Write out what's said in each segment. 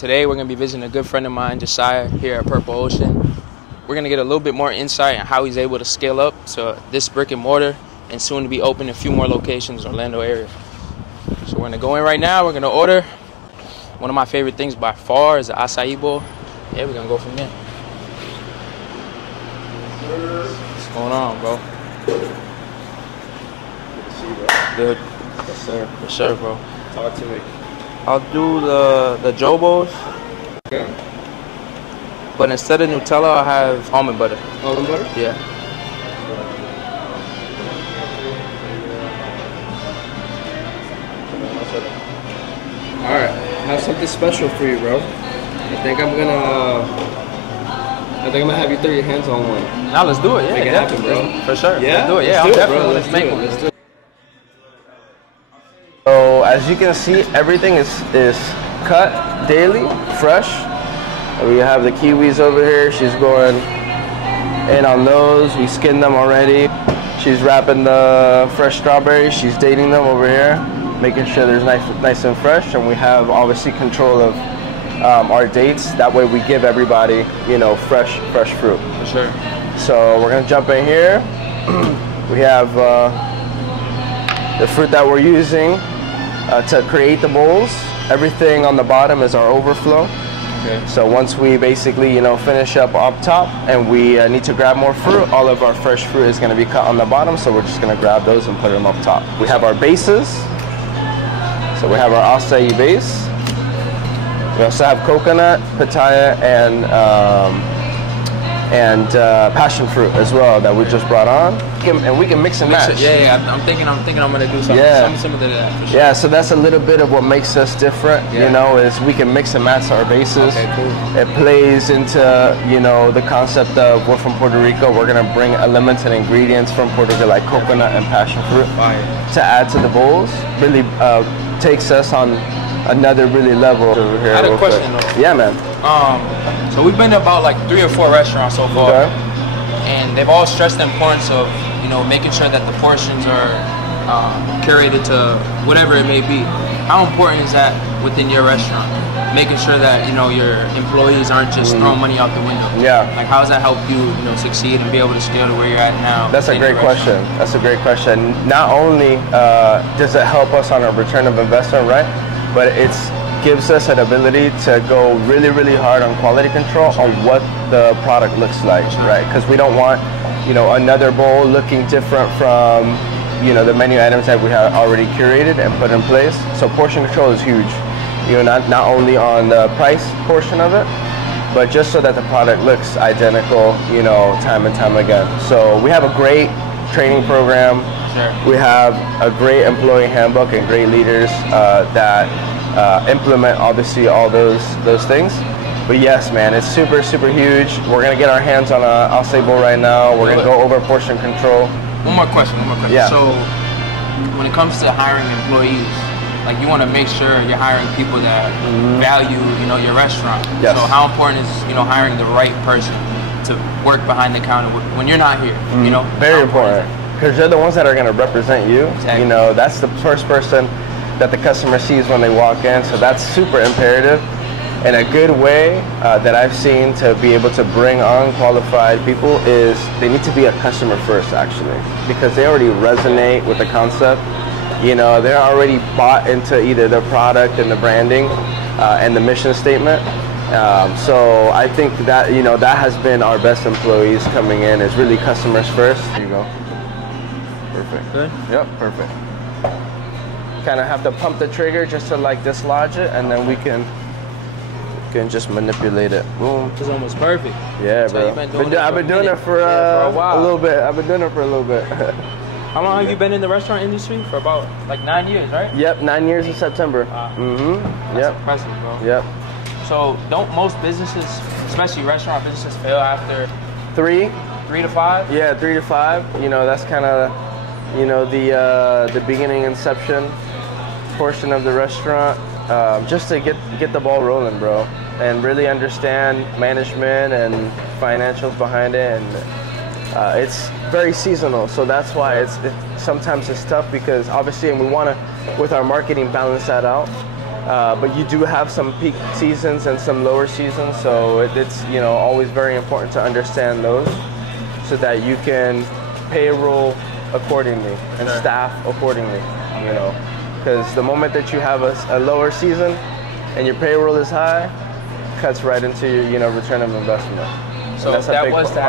Today we're going to be visiting a good friend of mine, Josiah, here at Purple Ocean. We're going to get a little bit more insight on how he's able to scale up to this brick and mortar and soon to be open in a few more locations in the Orlando area. So we're going to go in right now. We're going to order. One of my favorite things by far is the acai bowl. Yeah, we're going to go from there. What's going on, bro? Good to see you, bro. Good. Yes, sir. Yes, sir, bro. Talk to me. I'll do the Joe bowls, Okay. but instead of Nutella, I'll have almond butter. Almond butter? Yeah. Alright, I have something special for you, bro. I think I'm gonna have you throw your hands on one. Now let's do it. Yeah, Make it happen, bro. For sure. Yeah? Let's do it. Yeah, Let's I'm do it, definitely bro. let's make one. Let's do it. So as you can see, everything is cut daily, fresh. We have the kiwis over here. She's going in on those. We skinned them already. She's wrapping the fresh strawberries. She's dating them over here, making sure there's nice and fresh. And we have obviously control of our dates. That way we give everybody, you know, fresh fruit. For sure. So we're gonna jump in here. We have the fruit that we're using to create the bowls. Everything on the bottom is our overflow. Okay. So once we basically, you know, finish up top and we need to grab more fruit, all of our fresh fruit is going to be cut on the bottom. So we're just going to grab those and put them up top. We have our bases. So we have our acai base. We also have coconut, pitaya, and passion fruit as well that we just brought on, and we can mix and match. Yeah. I'm thinking I'm gonna do something similar to that. For sure. Yeah, so that's a little bit of what makes us different. Yeah. You know, is we can mix and match our bases. Okay, cool. It plays into, you know, the concept of we're from Puerto Rico. We're gonna bring limited ingredients from Puerto Rico like coconut and passion fruit to add to the bowls. Really takes us on another really level over here. I had a question though. Yeah, man. So we've been to about like 3 or 4 restaurants so far, Okay. and they've all stressed the importance of, you know, making sure that the portions are curated to whatever it may be. How important is that within your restaurant? Making sure that, you know, your employees aren't just throwing money out the window. Yeah. Like, how does that help you, you know, succeed and be able to scale to where you're at now? That's a great question. That's a great question. Not only does it help us on our return of investment, right? But it gives us an ability to go really hard on quality control on what the product looks like, right? Because we don't want, you know, another bowl looking different from, you know, the menu items that we have already curated and put in place. So portion control is huge. You know, not only on the price portion of it, but just so that the product looks identical, you know, time and time again. So we have a great training program. Sure. We have a great employee handbook and great leaders that implement obviously all those things. But yes, man, it's super huge. We're gonna get our hands on a acai bowl right now. We're gonna go over portion control. One more question. Yeah. So when it comes to hiring employees, like, you want to make sure you're hiring people that value, you know, your restaurant. Yes. So how important is, you know, hiring the right person to work behind the counter when you're not here? You know, Very important, because they're the ones that are going to represent you. Exactly. You know, that's the first person that the customer sees when they walk in. So that's super imperative. And a good way that I've seen to be able to bring on qualified people is they need to be a customer first, actually, because they already resonate with the concept. You know, they're already bought into either the product and the branding and the mission statement. So I think that, you know, that has been our best employees coming in, is really customers first. There you go. Perfect. Good? Yep, perfect. Kind of have to pump the trigger just to like dislodge it, and then we can just manipulate it. Boom. It's almost perfect. Yeah, So bro. you've been doing I've been doing it for a while. a little bit. I've been doing it for a little bit. How long have you been in the restaurant industry? For about like 9 years, right? Yep, 9 years in September. That's impressive, bro. Yep. So don't most businesses, especially restaurant businesses, fail after 3 to 5? Yeah, 3 to 5. You know, that's kind of, you know, the beginning inception portion of the restaurant, just to get the ball rolling, bro, and really understand management and financials behind it. And it's very seasonal, so that's why sometimes it's tough, because obviously, and we want to, with our marketing, balance that out. But you do have some peak seasons and some lower seasons, so it's always very important to understand those, so that you can payroll accordingly and staff accordingly. Because the moment that you have a lower season and your payroll is high, cuts right into your return of investment. So if that was to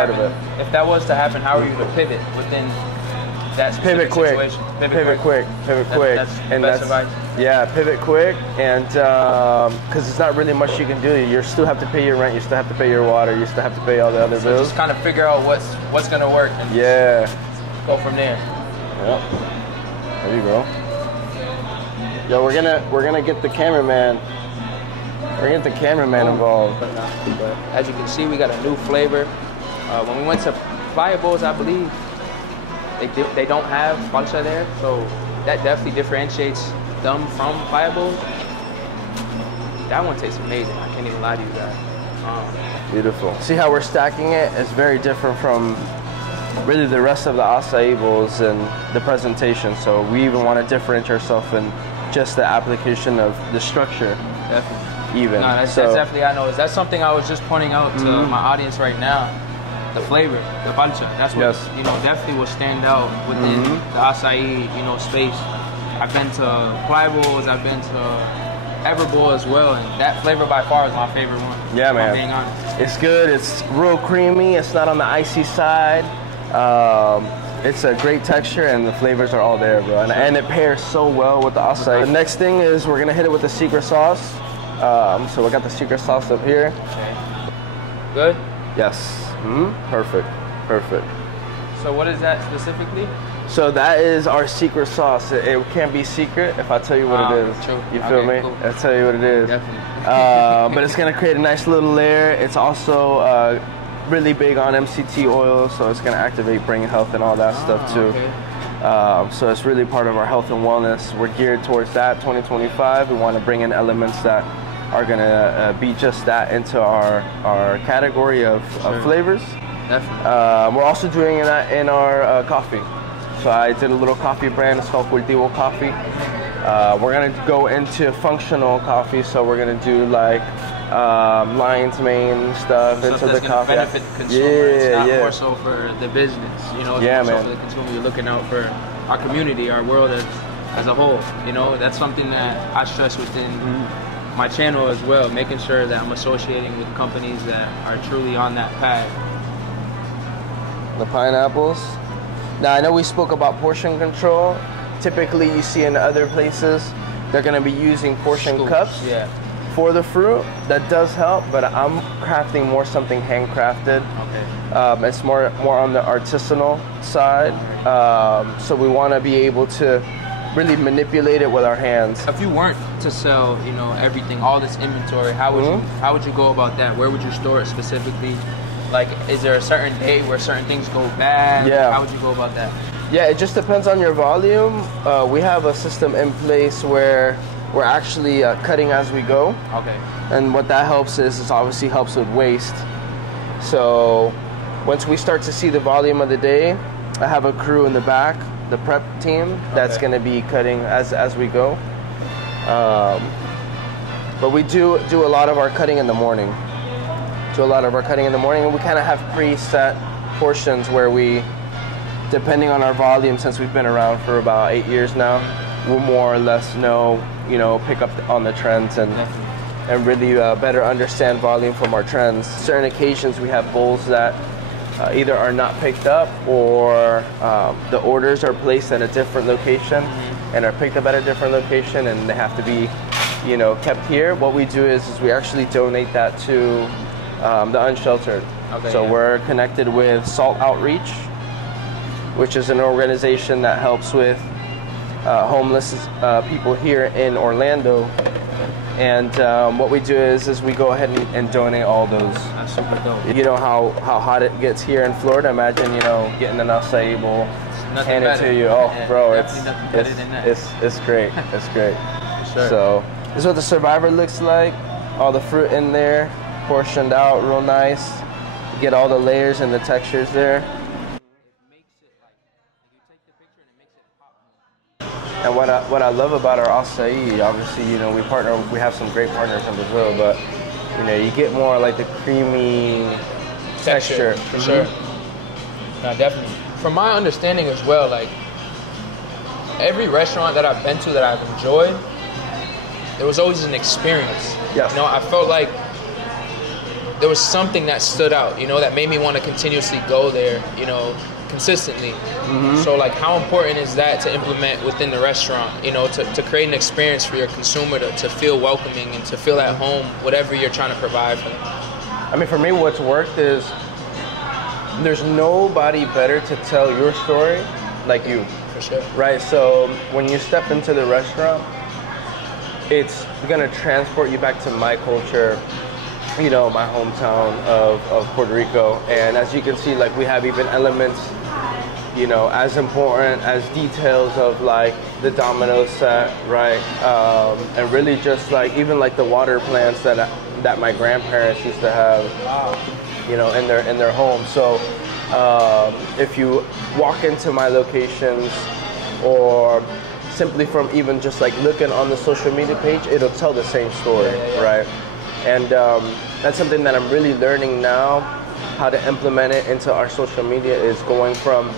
happen, how are you to pivot within that specific situation? Pivot quick. That's the best advice. Yeah, pivot quick, and because it's not really much you can do. You still have to pay your rent, you still have to pay your water, you still have to pay all the other bills. Just kind of figure out what's gonna work and go from there. Yep. There you go. Yo, we're gonna get the cameraman. We're gonna get the cameraman involved. But as you can see, we got a new flavor. When we went to Playa Bowls, I believe they don't have falsa there, so that definitely differentiates them from Playa Bowls. That one tastes amazing. I can't even lie to you guys. Beautiful. See how we're stacking it? It's very different from really the rest of the acai bowls and the presentation. So we even want to differentiate ourselves in just the application of the structure. Definitely. Even. No, that's definitely, I know. That's something I was just pointing out to my audience right now. The flavor, the falsa. That's what definitely will stand out within the acai, space. I've been to Playa Bowls, I've been to Everbowl as well, and that flavor by far is my favorite one. Yeah, man. I'm being honest. It's good. It's real creamy. It's not on the icy side. It's a great texture, and the flavors are all there, bro. And it pairs so well with the acai. The next thing is we're gonna hit it with the secret sauce. So we got the secret sauce up here. Okay. Good? Yes. Perfect. So what is that specifically? So that is our secret sauce. It can't be secret if I tell you what it is. True. You feel me? Cool. I'll tell you what it is. Definitely. But it's gonna create a nice little layer. It's also really big on MCT oil, so it's gonna activate brain health and all that stuff too. Okay. So it's really part of our health and wellness. We're geared towards that. 2025. We want to bring in elements that are gonna be just that into our category of flavors. Definitely. We're also doing that in our coffee. So I did a little coffee brand. It's called Cultivo Coffee. We're gonna go into functional coffee. So we're gonna do like lion's mane stuff so into the coffee. Benefit the consumer. It's not more so for the business. It's more so for the consumer. You're looking out for our community, our world as a whole. That's something that I stress within my channel as well, making sure that I'm associating with companies that are truly on that path. The pineapples. Now I know we spoke about portion control. Typically you see in other places they're going to be using portion cups for the fruit. That does help, but I'm crafting more something handcrafted. Okay. It's more on the artisanal side. So we want to be able to really manipulate it with our hands. If you weren't to sell, everything, all this inventory, how would you go about that? Where would you store it specifically? Like, is there a certain day where certain things go bad? Yeah. How would you go about that? Yeah, it just depends on your volume. We have a system in place where we're actually cutting as we go. Okay. And what that helps is it obviously helps with waste. So once we start to see the volume of the day, I have a crew in the back, the prep team, that's going to be cutting as we go. But we do a lot of our cutting in the morning. And we kind of have preset portions where we, depending on our volume, since we've been around for about 8 years now, we'll more or less know, pick up on the trends and really better understand volume from our trends. Certain occasions we have bowls that either are not picked up or the orders are placed at a different location and are picked up at a different location and they have to be, kept here. What we do is we actually donate that to the unsheltered. Okay, so we're connected with Salt Outreach, which is an organization that helps with homeless people here in Orlando. And what we do is we go ahead and donate all those. That's super dope. You know how hot it gets here in Florida. Imagine getting an acai bowl handed to you. Oh, bro, it's great. It's great. Sure. So this is what the Survivor looks like. All the fruit in there, portioned out, real nice. You get all the layers and the textures there. And And what I love about our acai, obviously, you know, we have some great partners in Brazil, but you know, you get more like the creamy texture. For sure. No, definitely. From my understanding as well, like every restaurant that I've been to that I've enjoyed, there was always an experience. Yes. You know, I felt like there was something that stood out, you know, that made me want to continuously go there, you know, consistently. So like how important is that to implement within the restaurant, you know, to create an experience for your consumer to feel welcoming and to feel at home, whatever you're trying to provide for them. I mean, for me, what's worked is there's nobody better to tell your story like you. For sure. Right? So when you step into the restaurant, it's going to transport you back to my culture, you know, my hometown of Puerto Rico. And as you can see, like we have even elements, you know, as important as details of like the domino set, right? And really just like even like the water plants that my grandparents used to have, you know, in their home. So if you walk into my locations or simply from even just like looking on the social media page, it'll tell the same story, right? And that's something that I'm really learning now, how to implement it into our social media is going from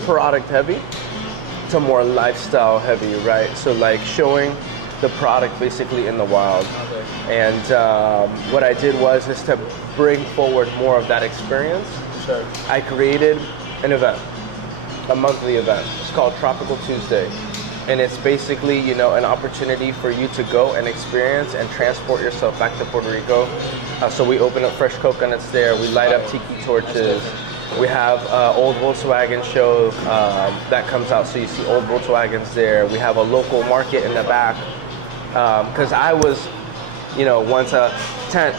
product heavy to more lifestyle heavy, right? So like showing the product basically in the wild. And what I did is to bring forward more of that experience. Sure. I created an event, a monthly event. It's called Tropical Tuesday. And it's basically, you know, an opportunity for you to go and experience and transport yourself back to Puerto Rico. So we open up fresh coconuts there. We light up tiki torches. We have old Volkswagen show that comes out, so you see old Volkswagens there. We have a local market in the back. Because I was, you know, once a tent,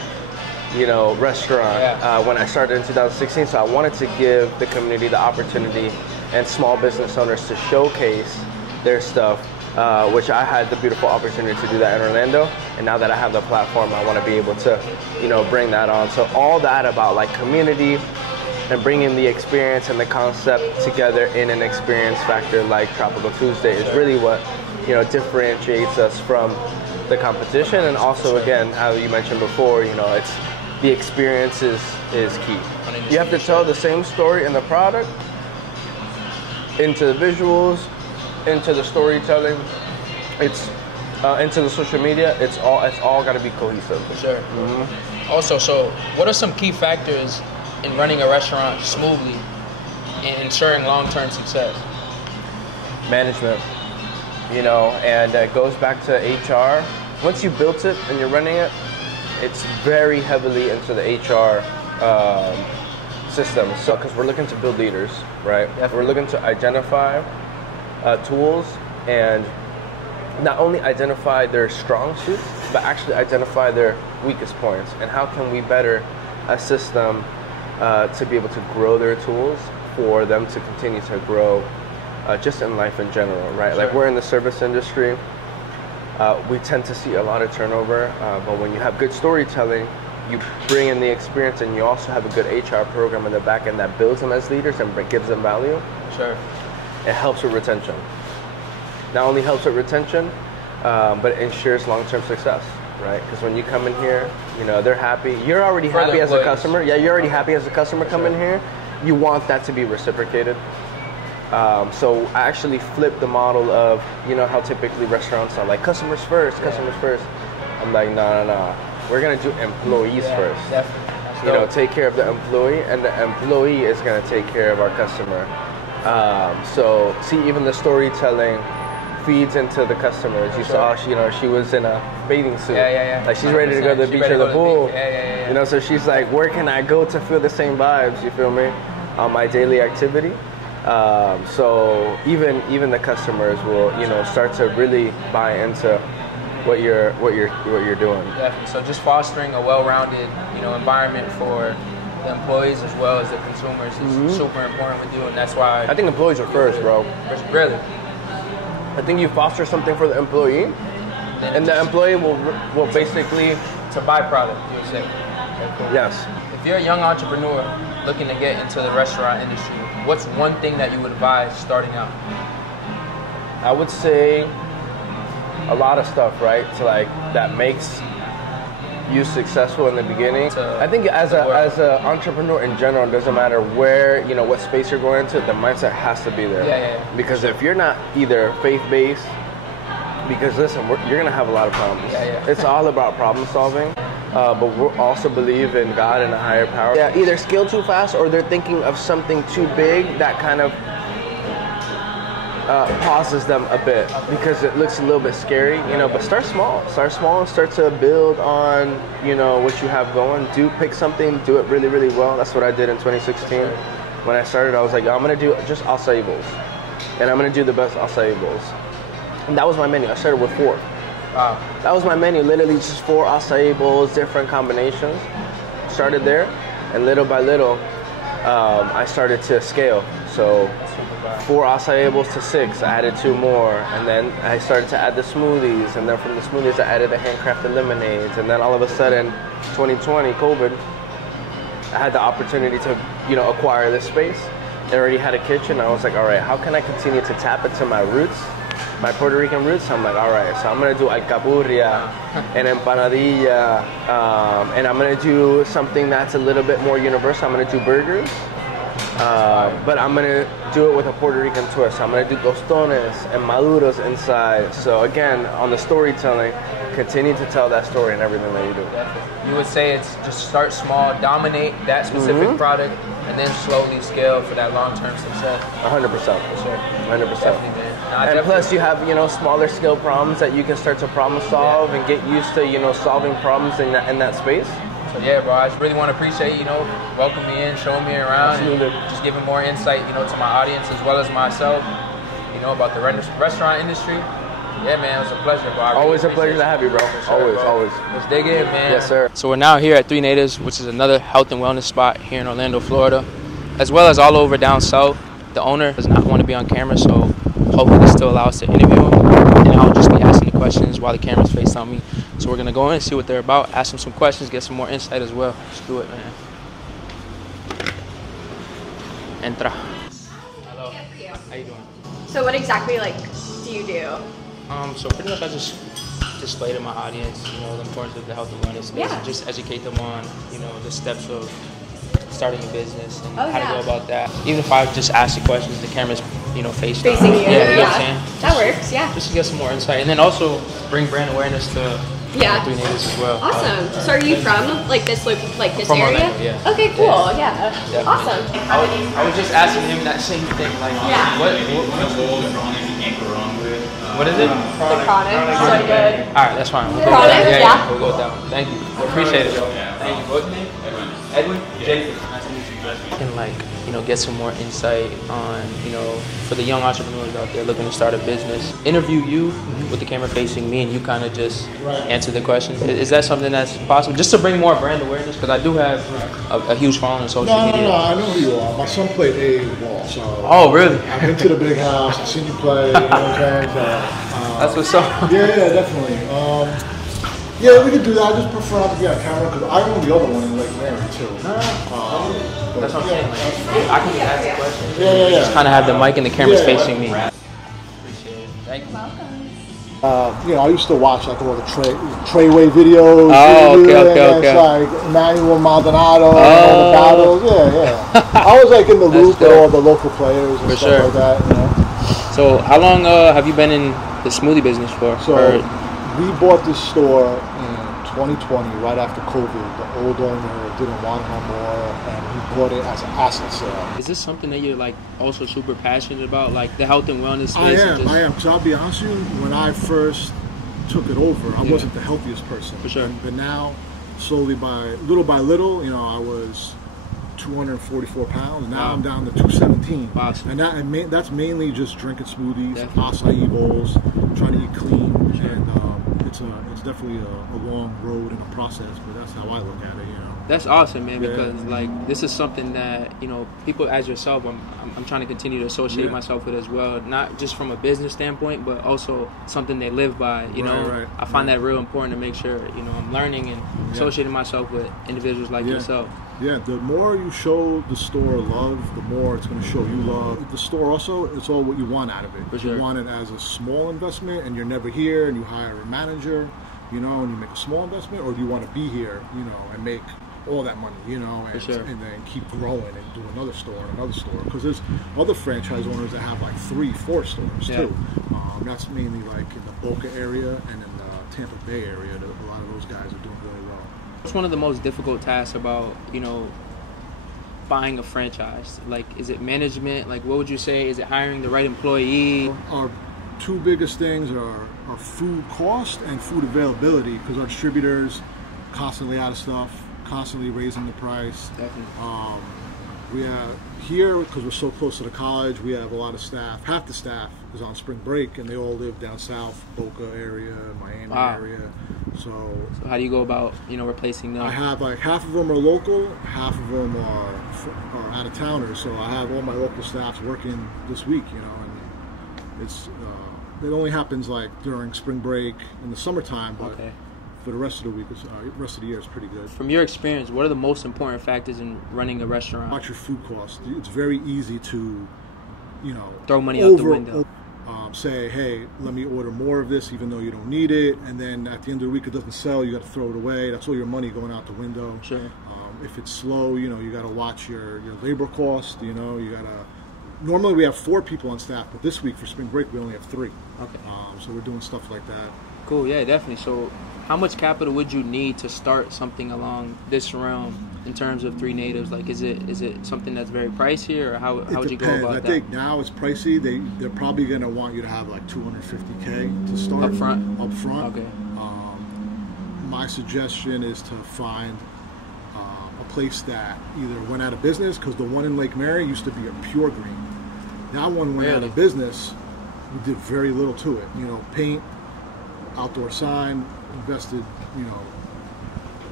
you know, restaurant when I started in 2016. So I wanted to give the community the opportunity and small business owners to showcase their stuff, which I had the beautiful opportunity to do that in Orlando. And now that I have the platform, I want to be able to, you know, bring that on. So all that about like community and bringing the experience and the concept together in an experience factor like Tropical Tuesday is really what, you know, differentiates us from the competition. And also, again, how you mentioned before, you know, it's the experience is key. You have to tell the same story in the product, into the visuals, into the storytelling, it's into the social media. It's all got to be cohesive. For sure. Also, so what are some key factors in running a restaurant smoothly and ensuring long-term success? Management, you know, and it goes back to HR. Once you built it and you're running it, it's very heavily into the HR system. So, because we're looking to build leaders, right? Definitely. We're looking to identify tools and not only identify their strong suits, but actually identify their weakest points. And how can we better assist them to be able to grow their tools for them to continue to grow just in life in general, right? Sure. Like we're in the service industry. We tend to see a lot of turnover, but when you have good storytelling, you bring in the experience and you also have a good HR program in the back end that builds them as leaders and gives them value. Sure. It helps with retention. Not only helps with retention, but it ensures long-term success, right? Because when you come in here, you know, they're happy. You're already happy as a customer. Yeah, you're already happy as a customer coming here. You want that to be reciprocated. So I actually flipped the model of, you know, how typically restaurants are like customers first, customers first. I'm like, no. We're gonna do employees first. Definitely. You know, take care of the employee, and the employee is gonna take care of our customer. So see, even the storytelling feeds into the customers. You saw, you know, she was in a bathing suit. Yeah. Like she's ready to go to the beach or the pool. Yeah. You know, so she's like, where can I go to feel the same vibes? You feel me? On my daily activity. So even the customers will, you know, start to really buy into what you're doing. Definitely. So just fostering a well-rounded, you know, environment for the employees as well as the consumers is super important with you, and that's why I think employees are first, bro. Really? I think you foster something for the employee, and the employee will basically it's a byproduct, you would say. Okay, cool. Yes. If you're a young entrepreneur looking to get into the restaurant industry, what's one thing that you would advise starting out? I would say a lot of stuff, right? So like that makes you successful in the beginning. I think as a entrepreneur in general, it doesn't matter where, you know, what space you're going into, the mindset has to be there. Yeah. Because if you're not either faith-based, because listen, you're gonna have a lot of problems. It's all about problem solving. But we also believe in God and a higher power. Yeah, either scale too fast or they're thinking of something too big that kind of pauses them a bit because it looks a little bit scary, you know. But start small and start to build on, you know, what you have going. Pick something, do it really, really well. That's what I did in 2016. When I started, I was like, I'm gonna do just acai bowls, and I'm gonna do the best acai bowls. And that was my menu. I started with 4. Wow. That was my menu, literally just 4 acai bowls, different combinations. Started there, and little by little, I started to scale. So 4 acai bowls to 6, I added 2 more, and then I started to add the smoothies, and then from the smoothies I added the handcrafted lemonades, and then all of a sudden, 2020, COVID, I had the opportunity to, you know, acquire this space. I already had a kitchen. I was like, all right, how can I continue to tap into my roots? My Puerto Rican roots. I'm like, all right, so I'm gonna do alcapurria and empanadilla, and I'm gonna do something that's a little bit more universal. I'm gonna do burgers, but I'm gonna do it with a Puerto Rican twist. I'm gonna do tostones and maduros inside. So again, on the storytelling, continue to tell that story in everything that you do. You would say it's just start small, dominate that specific product, and then slowly scale for that long-term success. 100%. For sure. 100%. Definitely, man. And plus you have, you know, smaller scale problems that you can start to problem solve and get used to, you know, solving problems in that space. So yeah, bro, I just really want to appreciate, you know, welcoming me in, showing me around, and just giving more insight, you know, to my audience as well as myself, you know, about the restaurant industry. Yeah, man, it was a pleasure, bro. Always a pleasure to have you, bro. Sure, Always. Let's dig in, man. Yes, sir. So we're now here at 3 Natives, which is another health and wellness spot here in Orlando, Florida, as well as all over down south. The owner does not want to be on camera, so hopefully they still allow us to interview him, and I'll just be asking the questions while the camera's faced on me. So we're gonna go in and see what they're about, ask them some questions, get some more insight as well. Let's do it, man. Entra. Hello. How you doing? So what exactly, like, do you do? So pretty much I just display to my audience, you know, the importance of the health and wellness space, and just educate them on, you know, the steps of starting a business and how to go about that. Even if I just ask the questions, the camera's, you know, facing you. Yeah, you know what I'm saying? That works, yeah. Just to get some more insight, and then also bring brand awareness to 3 Natives as well. Awesome. So are you from like this from area? Orlando, yeah. Okay, cool. Yeah. Definitely. Awesome. I was just asking him that same thing, like, what is it? The chronic. So good. All right, that's fine. We'll go Chronic, with that. yeah. We'll go with that one. Thank you. Appreciate it. Thank you. What's your name? Edwin. Jaythan. Nice to meet you guys. Can, like, you know, get some more insight on, you know, for the young entrepreneurs out there looking to start a business. Interview you with the camera facing me, and you kind of just answer the questions. Is that something that's possible? Just to bring more brand awareness, because I do have a huge following on social media. No, I know who you are. My son played A ball, so. Oh, really? I've been to the big house, I've seen you play, you know what I'm saying? That's what's up. Yeah, definitely. Yeah, we could do that. I just prefer not to be on camera because I own the other one in Lake Mary too. That's what I'm saying. Like, I can just ask the question. Yeah. Just kind of have the mic and the camera's facing me. Appreciate it. Thank you. You know, I used to watch like all the Treyway videos. Oh, okay. It's like Emmanuel Maldonado, all the battles. Yeah. I was like in the loop with all the local players and stuff like that. You know. So, how long have you been in the smoothie business for? So, we bought this store in 2020, right after COVID. The old owner didn't want it no more, and he bought it as an asset sale. Is this something that you're like also super passionate about, like the health and wellness space? I am. So I'll be honest with you, when I first took it over, I wasn't the healthiest person. For sure. But now, slowly by little, you know, I was 244 pounds. Now I'm down to 217. Wow. And that's mainly just drinking smoothies, acai bowls, trying to eat clean, and it's definitely a long road and a process, but that's how I look at it, you know. That's awesome, man, because like this is something that, you know, people as yourself, I'm trying to continue to associate myself with as well, not just from a business standpoint, but also something they live by, you know. I find that real important to make sure, you know, I'm learning and associating myself with individuals like yourself. Yeah, the more you show the store love, the more it's going to show you love. The store also, it's all what you want out of it. For sure. You want it as a small investment and you're never here and you hire a manager, you know, and you make a small investment, or do you want to be here, you know, and make all that money, you know, and, sure. and then keep growing and do another store and another store. Because there's other franchise owners that have like 3, 4 stores too. That's mainly like in the Boca area and in the Tampa Bay area. A lot of those guys are doing really well. What's one of the most difficult tasks about, you know, buying a franchise? Like, is it management? Like, what would you say? Is it hiring the right employee? Our 2 biggest things are food cost and food availability, because our distributors constantly out of stuff, constantly raising the price. Definitely. We have here, because we're so close to the college, we have a lot of staff. Half the staff is on spring break, and they all live down south, Boca area, Miami area. So how do you go about, you know, replacing them? I have like half of them are local, half of them are out of towners. So I have all my local staffs working this week, you know, and it's it only happens like during spring break in the summertime, but for the rest of the week, rest of the year is pretty good. From your experience, what are the most important factors in running a restaurant? Watch your food costs. It's very easy to, you know, throw money out the window. Say, hey, let me order more of this, even though you don't need it, and then at the end of the week it doesn't sell. You got to throw it away. That's all your money going out the window. Sure. If it's slow, you know, you got to watch your labor cost. You know, you got to. Normally we have 4 people on staff, but this week for spring break we only have 3. Okay. So we're doing stuff like that. Cool. Yeah, definitely. So, how much capital would you need to start something along this realm in terms of 3 natives? Like, is it something that's very pricey, or how would you go about that? I think now it's pricey. They're probably going to want you to have like $250K to start up front. Okay. My suggestion is to find a place that either went out of business, because the one in Lake Mary used to be a pure green. That one went out of business. We did very little to it. You know, paint, outdoor sign, invested, you know,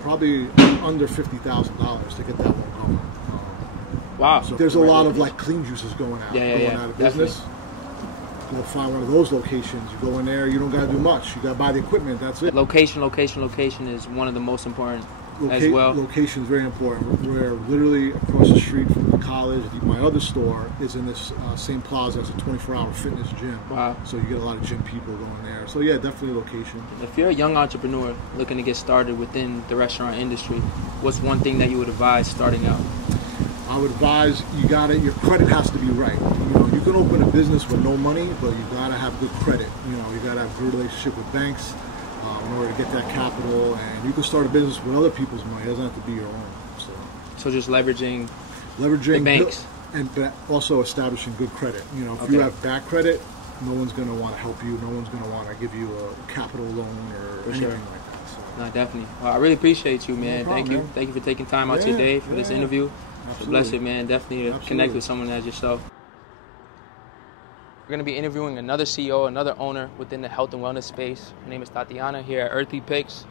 probably under $50,000 to get that one going. Wow. So there's a lot of like clean juices going out, out of business. Go find one of those locations. You go in there, you don't got to do much. You got to buy the equipment, that's it. Location is one of the most important as well. Location is very important. We're literally across the street from the college. My other store is in this same plaza as a 24-hour fitness gym. Wow. So you get a lot of gym people going there. So yeah, definitely location. If you're a young entrepreneur looking to get started within the restaurant industry, what's one thing that you would advise starting out? I would advise your credit has to be right. You know, you can open a business with no money, but you gotta have good credit. You know, you gotta have a good relationship with banks in order to get that capital, and you can start a business with other people's money. It doesn't have to be your own. So just leveraging the banks, but also establishing good credit. You know, if you have bad credit, no one's gonna want to help you. No one's gonna want to give you a capital loan or anything like that. So. No, definitely. Well, I really appreciate you, man. No problem, Thank you for taking time out your day for this interview. Bless it, man. Definitely connect with someone as yourself. We're going to be interviewing another CEO, another owner within the health and wellness space. Her name is Tatiana here at Earthy Picks.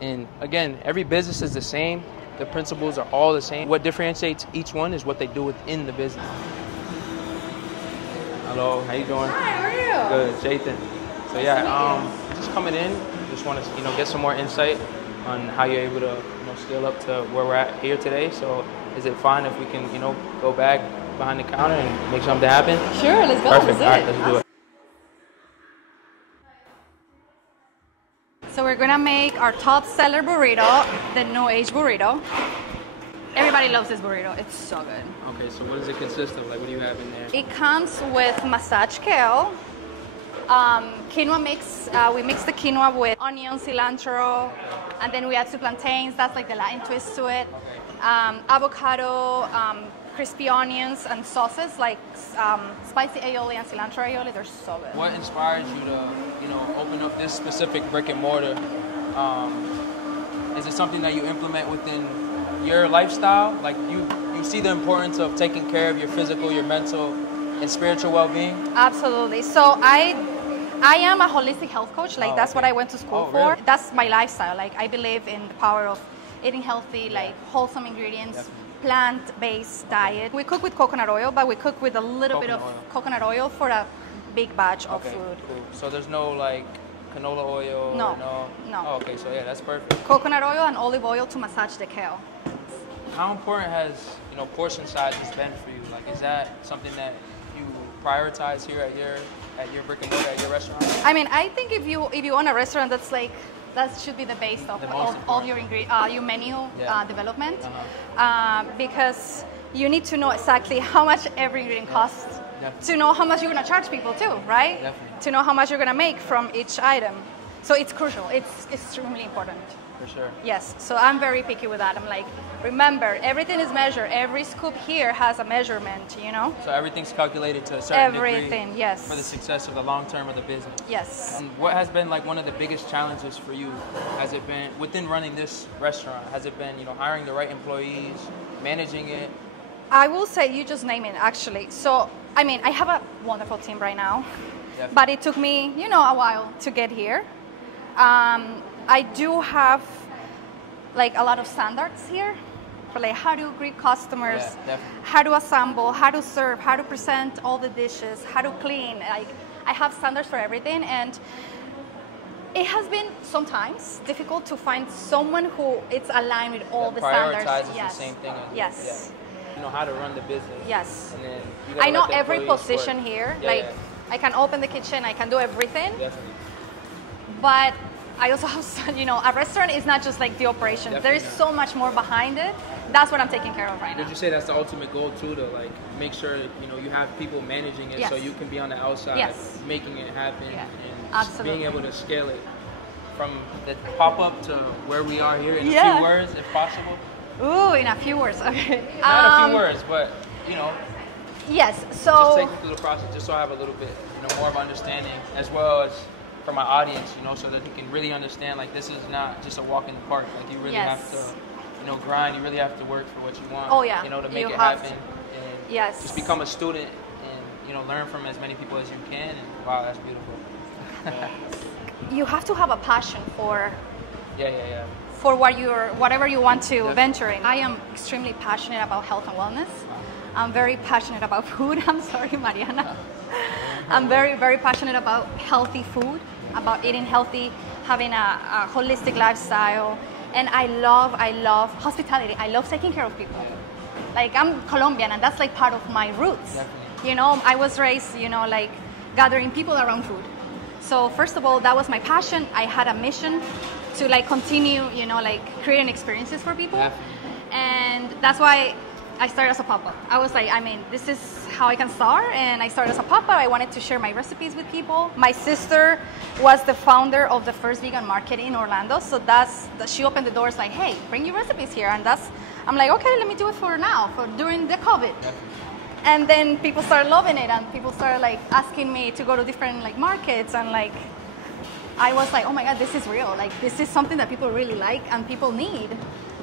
And again, every business is the same. The principles are all the same. What differentiates each one is what they do within the business. Hello, how you doing? Hi, how are you? Good, Jaythan. So yeah, just coming in, just want to get some more insight on how you're able to scale up to where we're at here today. So is it fine if we can go back behind the counter and make something happen? Sure, let's go. Perfect. All right, let's do it. So we're gonna make our top seller burrito, the no age burrito. Everybody loves this burrito. It's so good. Okay, so what does it consist of? Like, what do you have in there? It comes with massage kale, quinoa mix. We mix the quinoa with onion, cilantro, and then we add 2 plantains. That's like the Latin twist to it. Avocado, crispy onions, and sauces like spicy aioli and cilantro aioli. They're so good. What inspired you to, open up this specific brick and mortar? Is it something that you implement within your lifestyle? Like you see the importance of taking care of your physical, your mental, and spiritual well-being? Absolutely. So I am a holistic health coach. Like that's what I went to school for. Really? That's my lifestyle. Like I believe in the power of eating healthy, like wholesome ingredients, plant-based diet. We cook with coconut oil, but we cook with a little bit of coconut oil for a big batch of food. Cool. So there's no like canola oil? No. No. No. Oh, okay, so yeah, that's perfect. Coconut oil and olive oil to massage the kale. how important has, you know, portion size has been for you? Like, is that something that you prioritize here at your brick and mortar, at your restaurant? I mean, I think if you own a restaurant, that should be the base of all your your menu development, because you need to know exactly how much every ingredient costs, to know how much you're gonna charge people too, right? Definitely. To know how much you're gonna make from each item. So it's crucial. It's extremely important. For sure. Yes. So I'm very picky with that. I'm like, remember, everything is measured. Every scoop here has a measurement, you know? So everything's calculated to a certain Everything, degree yes. for the success of the long term of the business. Yes. And what has been like one of the biggest challenges for you? Has it been within running this restaurant? Has it been, you know, hiring the right employees, managing it? I will say, you just name it, actually. So, I mean, I have a wonderful team right now, Definitely. but it took me, you know, a while to get here. I do have like a lot of standards here for like how to greet customers, how to assemble, how to serve, how to present all the dishes, how to clean. Like, I have standards for everything, and it has been sometimes difficult to find someone who it's aligned with all the standards. Prioritizes Yes. the same thing as Yes. Yeah. You know how to run the business. Yes. And then you I gotta know let the every employees position work. here. Yeah, like, yeah. I can open the kitchen, I can do everything. Definitely. But I also have, you know, a restaurant is not just like the operation. There is so much more behind it. That's what I'm taking care of right now. Would you say that's the ultimate goal too, to like make sure, you know, you have people managing it, so you can be on the outside making it happen, and being able to scale it from the pop-up to where we are here in a few words, if possible? Ooh, in a few words, okay. Not a few words, but, you know. Yes, Just so... take me through the process, just so I have a little bit, you know, more of understanding, as well as for my audience, you know, so that they can really understand, like, this is not just a walk in the park. Like, you really have to, you know, grind. You really have to work for what you want, you know, to make it happen. And just become a student and, you know, learn from as many people as you can. And, wow, that's beautiful. You have to have a passion for... for whatever you want to venture in. I am extremely passionate about health and wellness. I'm very passionate about food. I'm sorry, Mariana. I'm very, very passionate about healthy food, about eating healthy, having a holistic lifestyle. And I love hospitality. I love taking care of people. Like, I'm Colombian, and that's like part of my roots. You know, I was raised, you know, like gathering people around food. So first of all, that was my passion. I had a mission to like continue, you know, like creating experiences for people. And that's why I started as a pop-up. I was like, I mean, this is how I can start, and I started as a pop-up. I wanted to share my recipes with people. My sister was the founder of the first vegan market in Orlando, so she opened the doors like, hey, bring your recipes here, and I'm like, okay, let me do it for now, for during the COVID. And then people started loving it, and people started like asking me to go to different like markets, and like, I was like, oh my God, this is real. Like, this is something that people really like and people need.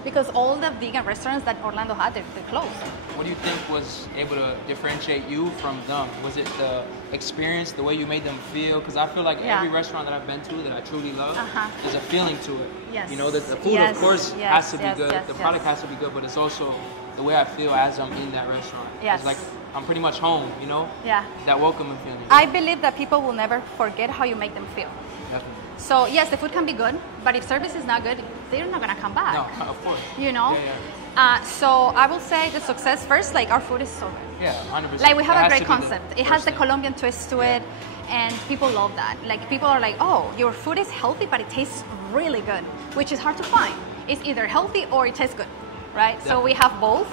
Because all the vegan restaurants that Orlando had, they're closed. What do you think was able to differentiate you from them? Was it the experience, the way you made them feel? Because I feel like every restaurant that I've been to that I truly love, there's a feeling to it. You know, the food, of course, has to be good. The product has to be good, but it's also the way I feel as I'm in that restaurant. It's like I'm pretty much home, you know? That welcoming feeling. I believe that people will never forget how you make them feel. Definitely. So yes, the food can be good, but if service is not good, they're not gonna come back. No, of course. You know? So I will say the success first, like our food is so good. Yeah, 100%. Like we have a great concept. It has the Colombian twist to it, and people love that. Like people are like, oh, your food is healthy, but it tastes really good, which is hard to find. It's either healthy or it tastes good, right? Yeah. So we have both.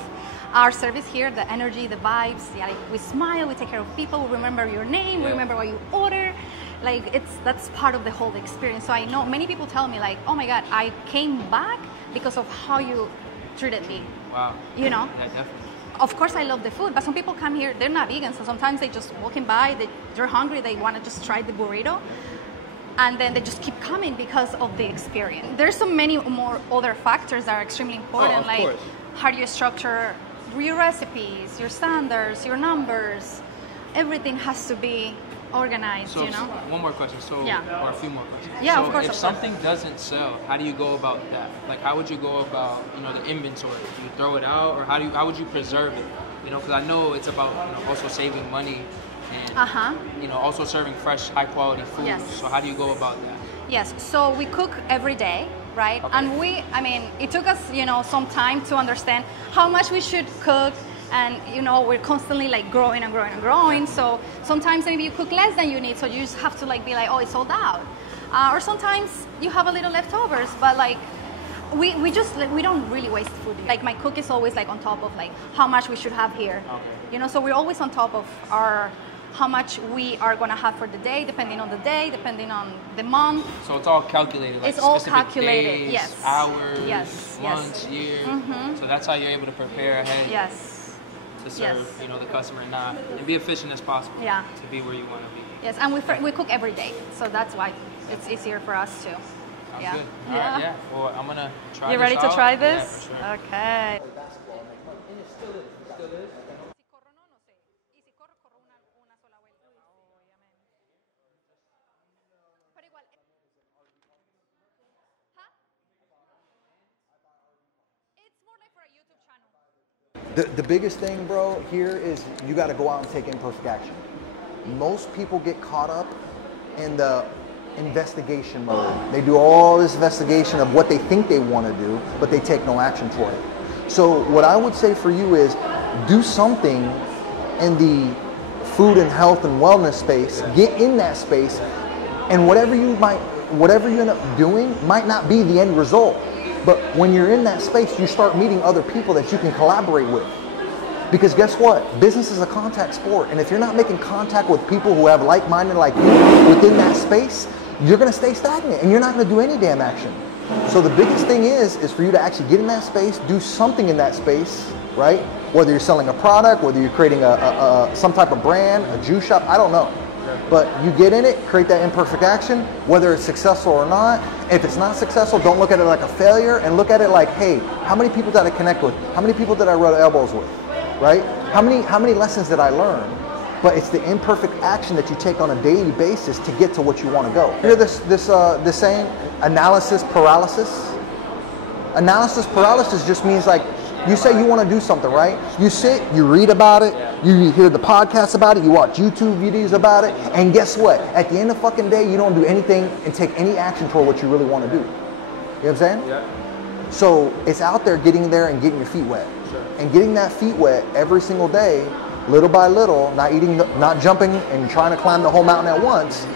Our service here, the energy, the vibes, like we smile, we take care of people, we remember your name, we remember what you order. Like that's part of the whole experience. So I know many people tell me like, oh my God, I came back because of how you treated me. Wow. You know? Yeah, definitely. Of course I love the food, but some people come here, they're not vegan, so sometimes they just walking by, they're hungry, they want to just try the burrito, and then they just keep coming because of the experience. There's so many more other factors that are extremely important, like how do you structure your recipes, your standards, your numbers, everything has to be organized, so, you know? One more question, or a few more questions. Yeah, so of course. If something doesn't sell, how do you go about that? Like, how would you go about, the inventory? Do you throw it out, or how would you preserve it? Because I know it's about, also saving money and, also serving fresh, high quality food. Yes. So how do you go about that? Yes, so we cook every day. right? Okay. And I mean, it took us, some time to understand how much we should cook. And we're constantly like growing and growing and growing. So sometimes maybe you cook less than you need, so you just have to like be like, oh, it's sold out. Or sometimes you have a little leftovers, but like we don't really waste food. Like my cook is always like on top of like how much we should have here. Okay. So we're always on top of how much we are gonna have for the day, depending on the day, depending on the month. So it's all calculated. Like it's all specific calculated. Days, yes. Hours. Yes. Months. Yes. Years. Mm-hmm. So that's how you're able to prepare ahead. Yes. To serve, the customer and be efficient as possible. Yeah. To be where you want to be. Yes, and we cook every day, so that's why it's easier for us too. Sounds yeah. good. All right, yeah. Well, I'm gonna try. You this ready to out. try Yeah, this? for sure. Okay. The biggest thing, bro, here is you got to go out and take imperfect action. Most people get caught up in the investigation mode. They do all this investigation of what they think they want to do, but they take no action toward it. So what I would say for you is do something in the food and health and wellness space, get in that space, and whatever you end up doing might not be the end result. But when you're in that space, you start meeting other people that you can collaborate with. Because guess what? Business is a contact sport. And if you're not making contact with people who have like-minded like you within that space, you're going to stay stagnant and you're not going to do any damn action. So the biggest thing is for you to actually get in that space, do something in that space, right? Whether you're selling a product, whether you're creating some type of brand, a juice shop, I don't know. But you get in it, create that imperfect action, whether it's successful or not. If it's not successful, don't look at it like a failure and look at it like, hey, how many people did I connect with? How many people did I rub elbows with, right? How many lessons did I learn? But it's the imperfect action that you take on a daily basis to get to what you want to go. You hear this saying, analysis paralysis? Analysis paralysis just means like, you say you want to do something, right? You sit, you read about it, you hear the podcast about it, you watch YouTube videos about it, and guess what? At the end of the fucking day, you don't do anything and take any action toward what you really want to do. You know what I'm saying? Yeah. So it's out there getting there and getting your feet wet. Sure. And getting that feet wet every single day, little by little, not jumping and trying to climb the whole mountain at once.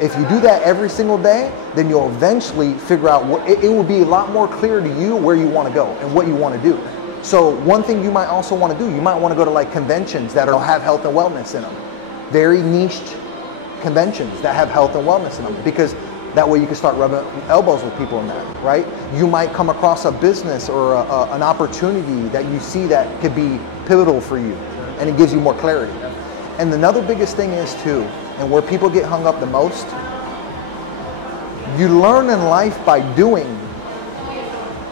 If you do that every single day, then you'll eventually figure out it will be a lot more clear to you where you want to go and what you want to do. So one thing you might also want to do, you might want to go to like conventions that have health and wellness in them. Very niched conventions that have health and wellness in them, because that way you can start rubbing elbows with people in that, right? You might come across a business or an opportunity that you see that could be pivotal for you, and it gives you more clarity. And another biggest thing is too, and where people get hung up the most, you learn in life by doing.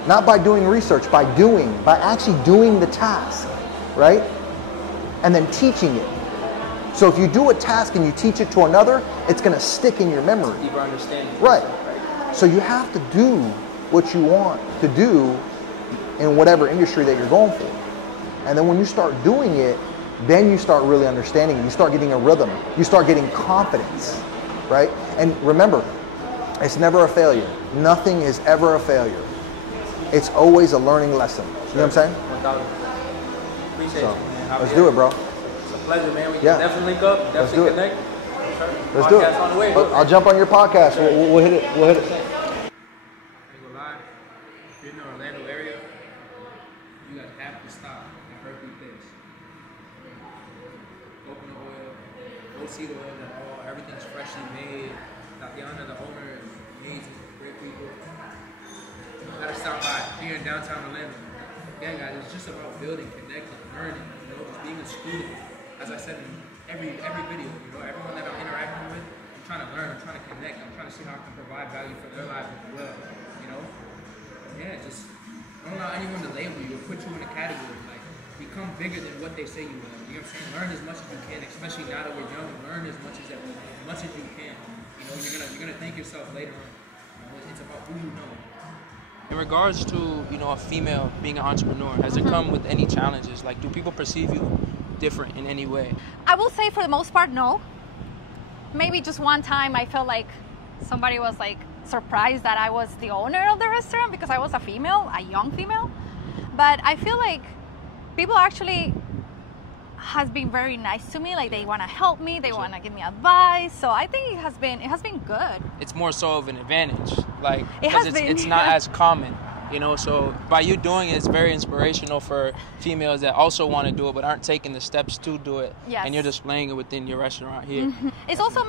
Not by doing research, by actually doing the task, right? And then teaching it. So if you do a task and you teach it to another, it's going to stick in your memory. Deeper understanding. Right. So you have to do what you want to do in whatever industry that you're going for. And then when you start doing it, then you start really understanding it. You start getting a rhythm. You start getting confidence, right? And remember, it's never a failure. Nothing is ever a failure. It's always a learning lesson. You know what I'm saying? 1,000%. Appreciate you, man. Let's do it, bro. It's a pleasure, man. We can definitely link up, definitely connect. Let's do it. On the way, I'll jump on your podcast. We'll hit it. I ain't gonna lie. If you're in the Orlando area, you guys have to stop at Berkeley Fish. Open the oil. Go see the oil at all. Everything's freshly made. Tatiana, the owner, is amazing. Great people. You gotta stop by here in downtown Orlando. Again, guys, it's just about building, connecting, learning, just being a student. As I said in every video, everyone that I'm interacting with, I'm trying to learn, I'm trying to connect, I'm trying to see how I can provide value for their lives as well, Yeah, just don't allow anyone to label you or put you in a category. Like, become bigger than what they say you are. You know what I'm saying? Learn as much as you can, especially now that we're young. Learn as much as you can. You're gonna thank yourself later on. It's about who you know. In regards to, a female being an entrepreneur, has it come with any challenges? Like, do people perceive you different in any way? I will say for the most part, no. Maybe just one time I felt like somebody was like surprised that I was the owner of the restaurant because I was a female, a young female. But I feel like people actually has been very nice to me. Like they want to help me, they want to give me advice. So I think it has been good. It's more so of an advantage, like It has because been. it's not as common, you know. So by you doing it, it's very inspirational for females that also want to do it but aren't taking the steps to do it. Yes. And you're displaying it within your restaurant here. It's also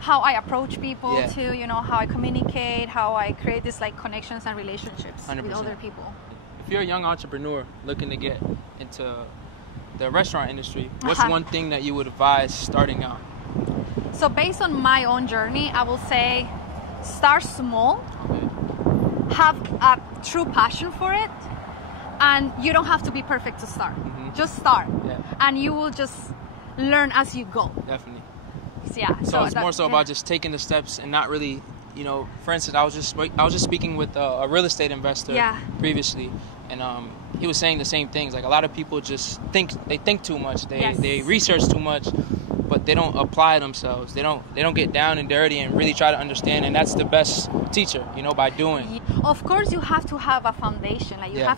how I approach people Yeah. too, you know, how I communicate, how I create these like connections and relationships 100%. with other people. If you're a young entrepreneur looking to get into the restaurant industry, what's Uh-huh. one thing that you would advise starting out? So based on my own journey, I will say start small, have a true passion for it, and you don't have to be perfect to start. Just start, Yeah. and you will just learn as you go. Definitely. Yeah. So it's more so yeah. about just taking the steps and not really, you know. For instance, I was just speaking with a real estate investor Yeah. previously, and he was saying the same things. Like a lot of people just think too much. Yes. They research too much, but they don't apply themselves. They don't get down and dirty and really try to understand. And that's the best teacher, you know, by doing. Of course, you have to have a foundation. Like you Yeah.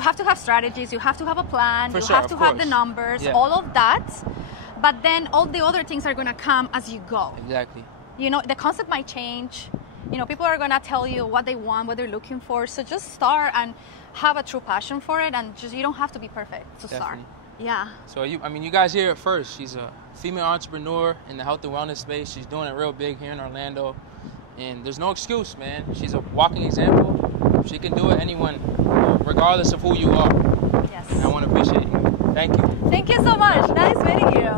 have to have strategies. You have to have a plan. For you sure, have of to have the course. numbers. Yeah. All of that. But then all the other things are gonna come as you go. Exactly. You know, the concept might change. You know, people are gonna tell you what they want, what they're looking for. So just start and have a true passion for it, and just you don't have to be perfect to start. Definitely. Yeah. So you guys hear it first. She's a female entrepreneur in the health and wellness space. She's doing it real big here in Orlando, and there's no excuse, man. She's a walking example. She can do it. Anyone, regardless of who you are. Yes. And I want to appreciate you. Thank you. Thank you so much. Nice meeting you.